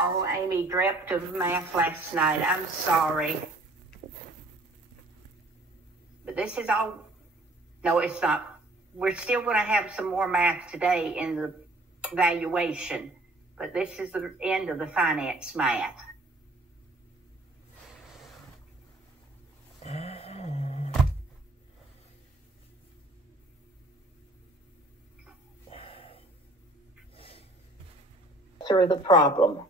Oh, Amy dreamt of math last night. I'm sorry. But this is all, no, it's not. We're still going to have some more math today in the valuation, but this is the end of the finance math. Through the problem.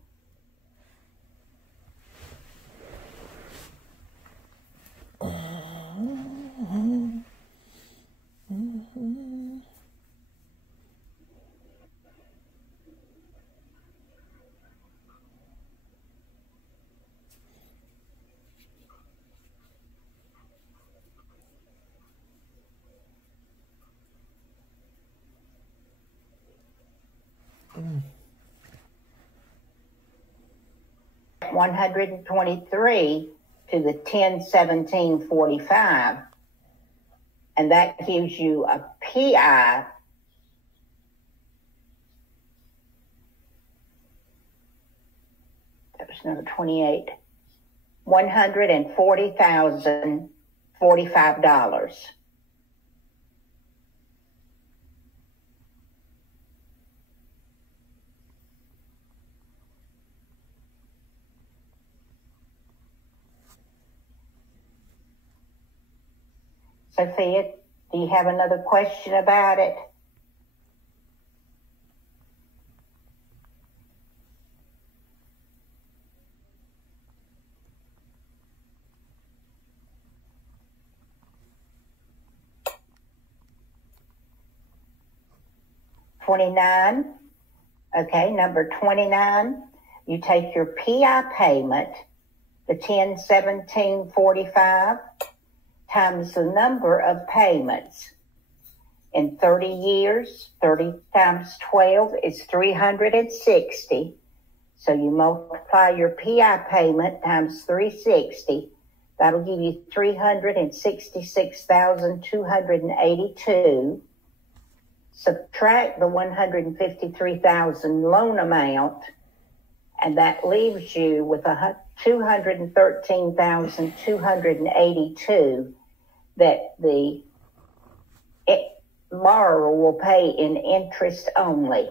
Mm. 123 to the 101745, and that gives you a PI that was number 28, $140,045. Sophia, do you have another question about it? $29. Okay, number 29, you take your PI payment, the 101745, times the number of payments. In 30 years, 30 times 12 is 360. So you multiply your PI payment times 360. That'll give you 366,282. Subtract the 153,000 loan amount, and that leaves you with 213,282 that the borrower will pay in interest only.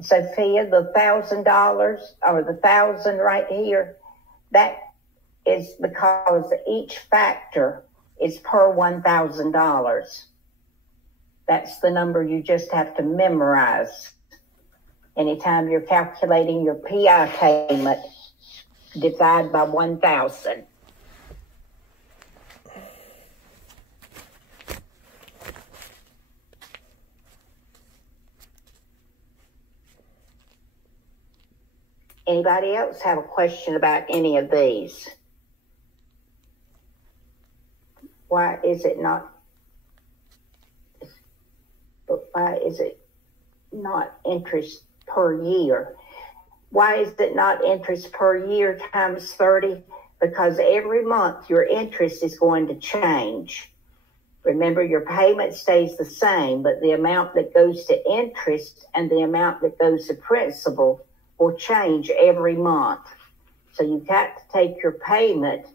Sophia, the $1,000 or the 1,000 right here, that is because each factor is per $1,000. That's the number you just have to memorize. Anytime you're calculating your PI payment, divide by 1,000. Anybody else have a question about any of these? Why is it not interest per year? Why is it not interest per year times 30? Because every month your interest is going to change. Remember, your payment stays the same, but the amount that goes to interest and the amount that goes to principal will change every month. So you've got to take your payment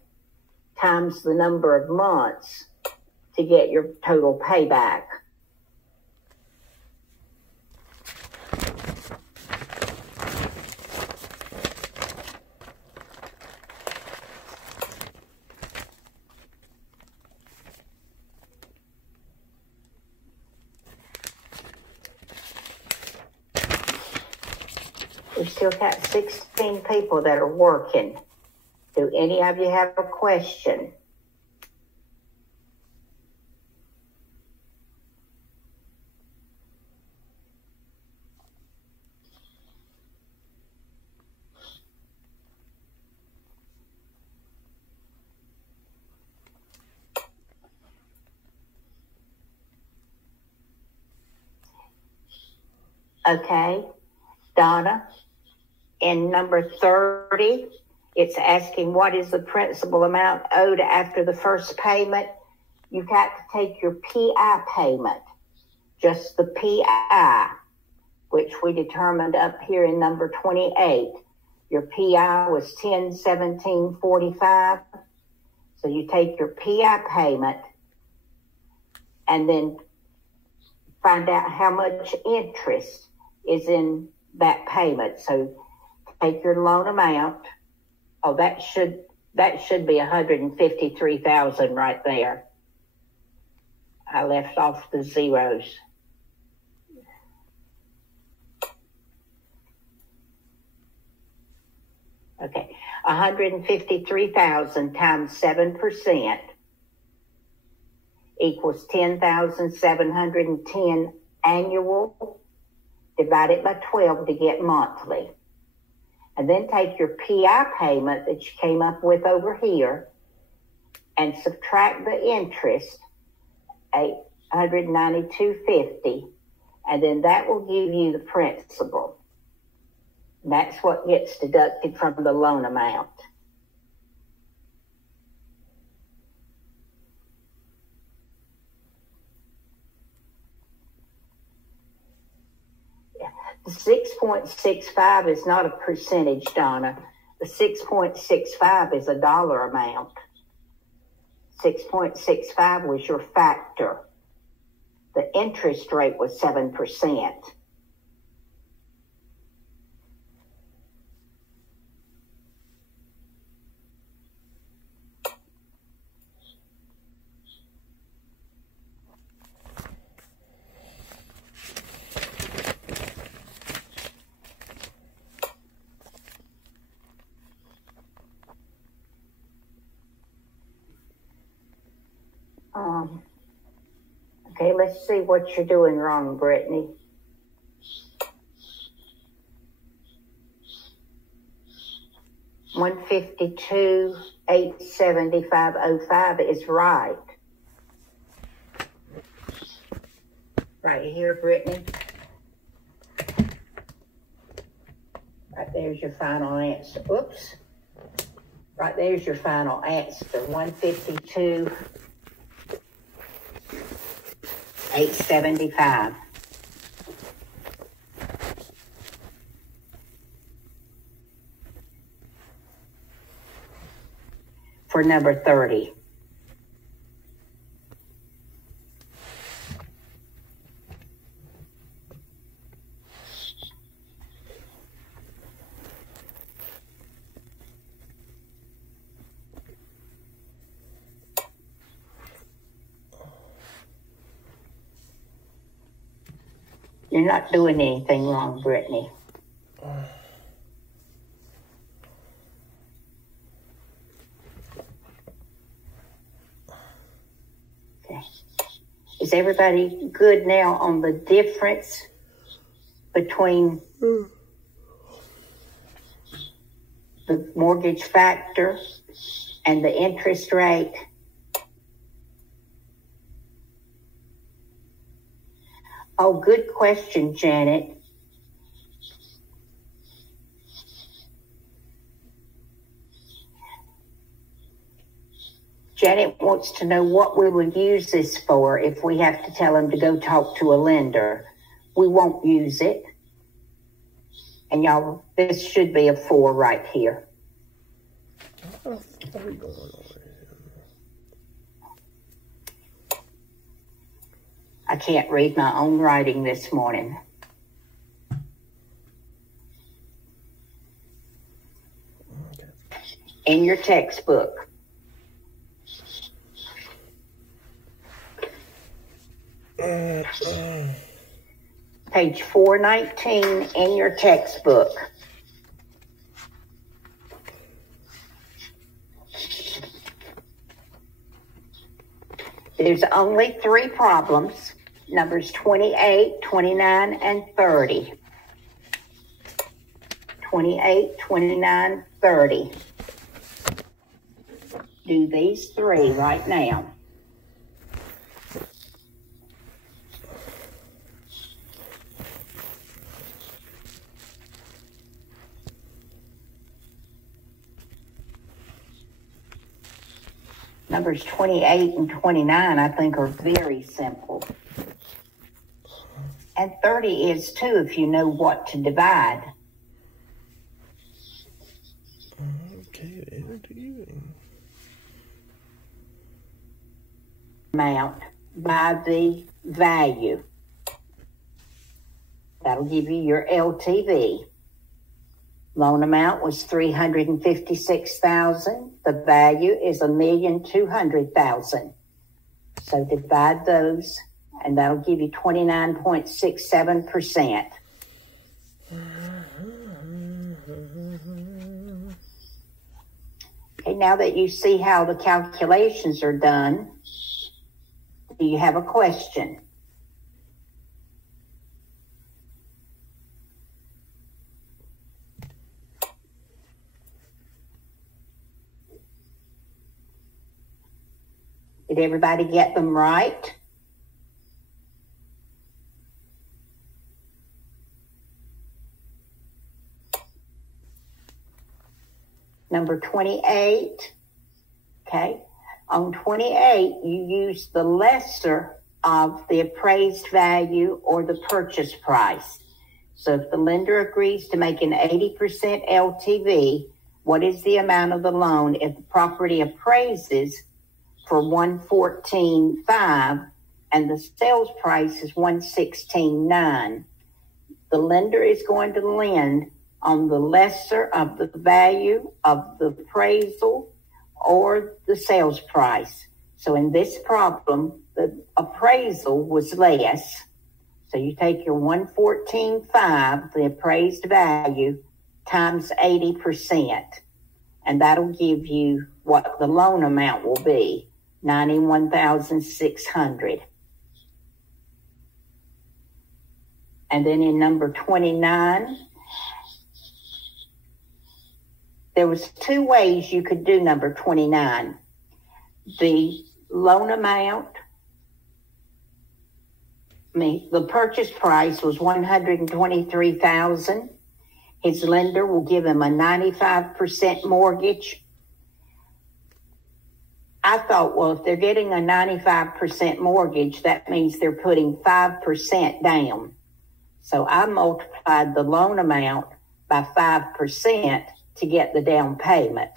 times the number of months to get your total payback. We've still got 16 people that are working. Do any of you have a question? Okay, Donna. In number 30, it's asking what is the principal amount owed after the first payment. You've got to take your PI payment, just the PI, which we determined up here in number 28. Your PI was 1017.45. So you take your PI payment and then find out how much interest is in that payment. So take your loan amount. Oh, that should be 153,000 right there. I left off the zeros. Okay, 153,000 times 7% equals 10,710 annual, divided by 12 to get monthly. And then take your PI payment that you came up with over here and subtract the interest, $892.50, and then that will give you the principal. And that's what gets deducted from the loan amount. The 6.65 is not a percentage, Donna. The 6.65 is a dollar amount. 6.65 was your factor. The interest rate was 7%. Okay, let's see what you're doing wrong, Brittany. $152,875.05 is right. Right here, Brittany. Right there's your final answer. Oops. Right there's your final answer. 152,875. For number 30. You're not doing anything wrong, Brittany. Okay. Is everybody good now on the difference between the mortgage factor and the interest rate? Oh, good question, Janet. Janet wants to know what we would use this for if we have to tell them to go talk to a lender. We won't use it. And y'all, this should be a 4 right here. I can't read my own writing this morning. In your textbook. Page 419 in your textbook. There's only 3 problems, numbers 28, 29, and 30. 28, 29, 30. Do these 3 right now. Numbers 28 and 29, I think, are very simple. And 30 is too, if you know what to divide. Okay, LTV. Amount by the value. That'll give you your LTV. Loan amount was $356,000. The value is $1,200,000. So divide those, and that'll give you 29.67%. Okay, now that you see how the calculations are done, do you have a question? Did everybody get them right? Number 28, okay? On 28, you use the lesser of the appraised value or the purchase price. So if the lender agrees to make an 80% LTV, what is the amount of the loan if the property appraises for $114,500 and the sales price is $116,900? The lender is going to lend on the lesser of the value of the appraisal or the sales price. So in this problem, the appraisal was less. So you take your $114,500, the appraised value, times 80%, and that'll give you what the loan amount will be, $91,600. And then in number 29, there was two ways you could do number 29. The loan amount, the purchase price was $123,000. His lender will give him a 95% mortgage. I thought, well, if they're getting a 95% mortgage, that means they're putting 5% down. So I multiplied the loan amount by 5% to get the down payment,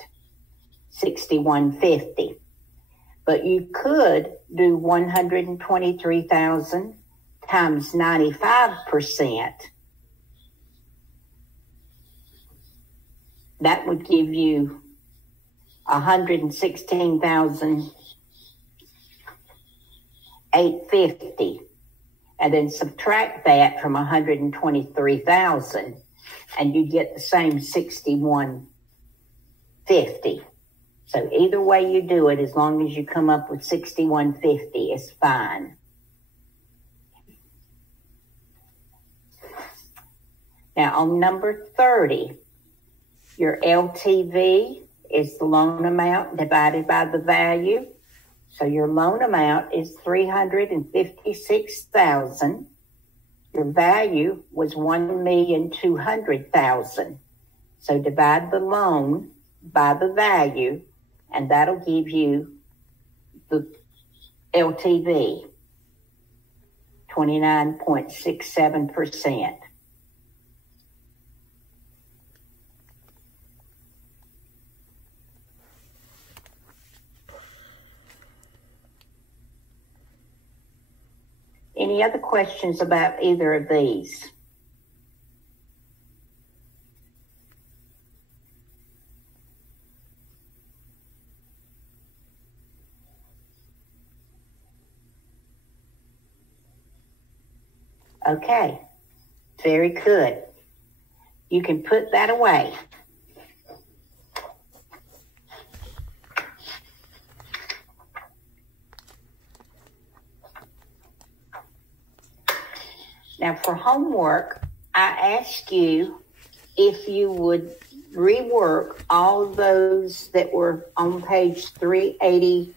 $61.50. But you could do $123,000 times 95%. That would give you $116,850. And then subtract that from $123,000, and you get the same $61.50. So either way you do it, as long as you come up with $61.50, it's fine. Now on number 30, your LTV is the loan amount divided by the value. So your loan amount is $356,000. Your value was $1,200,000. So divide the loan by the value, and that'll give you the LTV, 29.67%. Any other questions about either of these? Okay, very good. You can put that away. Now for homework, I ask you if you would rework all those that were on page 380